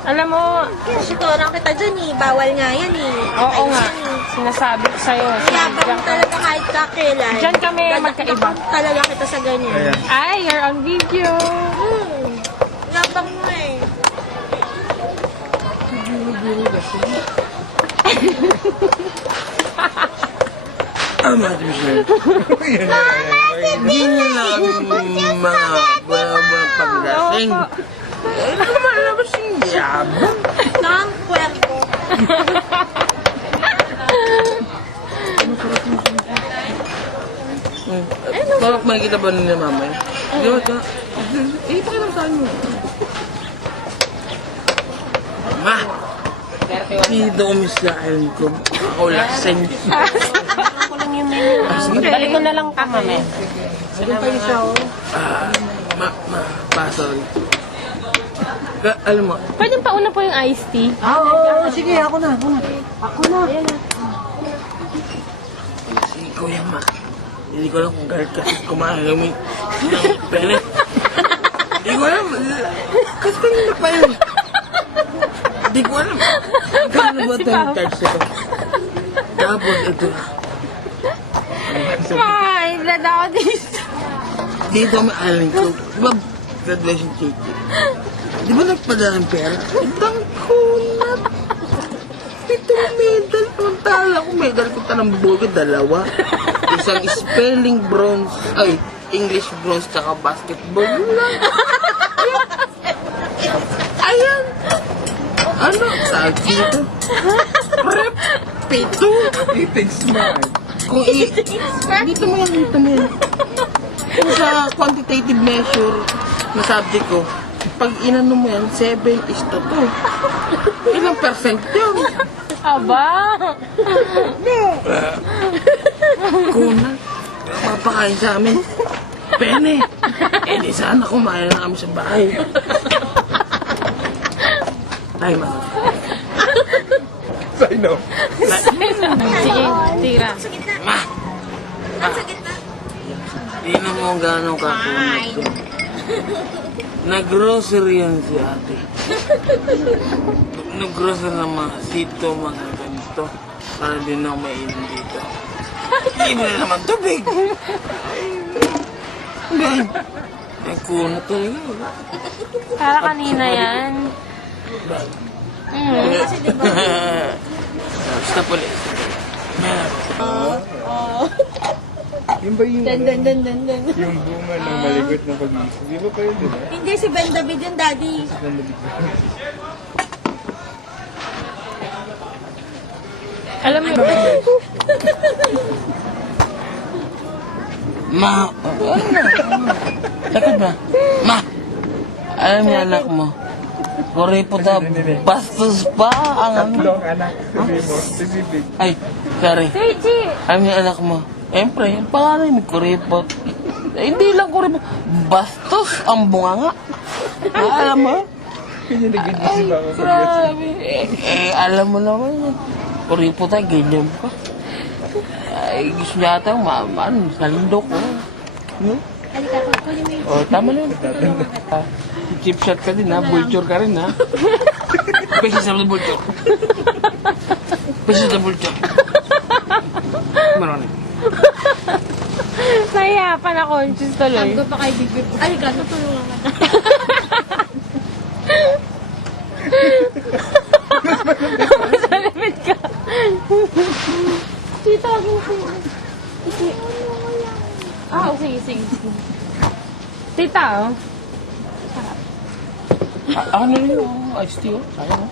Alam mo, Sitoran kita dyan eh. Bawal nga yan eh. oo Ayos nga, yan eh. sinasabi ko sa'yo. Yabang talaga kahit kakilan. Diyan kami magkaiba. Yabang talaga kita sa ganyan. Ayan. Ay, you're on video. Yabang mo eh. Mati Michelle. Hindi nila mga paglasing. Lumalabas yung yabang. Nakangkwerpo. Bakit makikita ba nila mamaya? Di ba ito? Pakilamtaan mo. Ma! Dito kami sa island ko. Ako lasing. Ako lang yung menu. Dali ko na lang ka, mami. Sorry. Alam mo, Pwede pauna po yung iced tea. Oo, sige, ako na. Ako na. si Kuya Ma. Hindi ko alam kung galit kasi kumain kami ng pellet. Hindi ko alam. Kasi kanina pa yun. Hindi ko alam. Kano ba ito yung charge ito? Tapos ito. Ay, glad ako dito. Dito kami island ko. Diba graduation cake? Di ba nagpadala ng pera? Itang kunat. Itong medal. Pagtala ko, medal ko tanang bugo, dalawa. Isang spelling bronze, ay, English bronze, tsaka basketball. Ayan. Ano? Tawag dito? Prep. Pito. Eating smart. Kung dito mo yan, dito mo yan. Kung sa quantitative measure na subject ko, pag inano mo yan, 7:2. Ilang percent yun? Aba. Kuna, mapakain sa amin. Pene. Eh di sana kumain na kami sa bahay. Ay, ma. Sign off. Sige, tira. Sa gitna. Ma. Sa gitna. Tingnan mo kung gano'ng kakunat ko. Nag-grocery yan si ate. Nag-grocery ng mga sito, mga ganito. Para din ako mainom dito. Hindi mo na naman tubig. Ay, nagkunat talaga. Para kanina yan. Kasi diba? Stop ulit. Yung ba yung, Dan. yung bunga ng maligot na pag-iisip? Di ba kayo din ah? Hindi, si Ben David yung daddy. Alam mo, Ma, Takot ba? Ma, alam niya anak mo. Kore po na bastos pa ang ano. Tatlong anak. Sabi mo, specific. Ay, sorry. Seiji! Alam niya anak mo. Siyempre, yung pangalan mo, kuripot. Hindi lang kuripot. Bastos ang bunganga. Alam mo? Pinilagid mo si Baka sa Grabe. Alam mo naman yun. Kuripot ay ganyan pa. Ay, gusto niya ata, salindok ko. No? Halika ko, kunin mo yung Oh, tama na yun. Chip shot ka din ha, vulture ka rin ha. Beses sa vulture. Beses sa vulture. Marami. Naya pa na conscious tuloy. Sabi pa kay Bigger. Halika, tutulungan ka na. Sa limit ka. Tita, huwag mo ko. Okay, sige. Tita, oh. Ano yun? Iced tea oh. Sayang oh.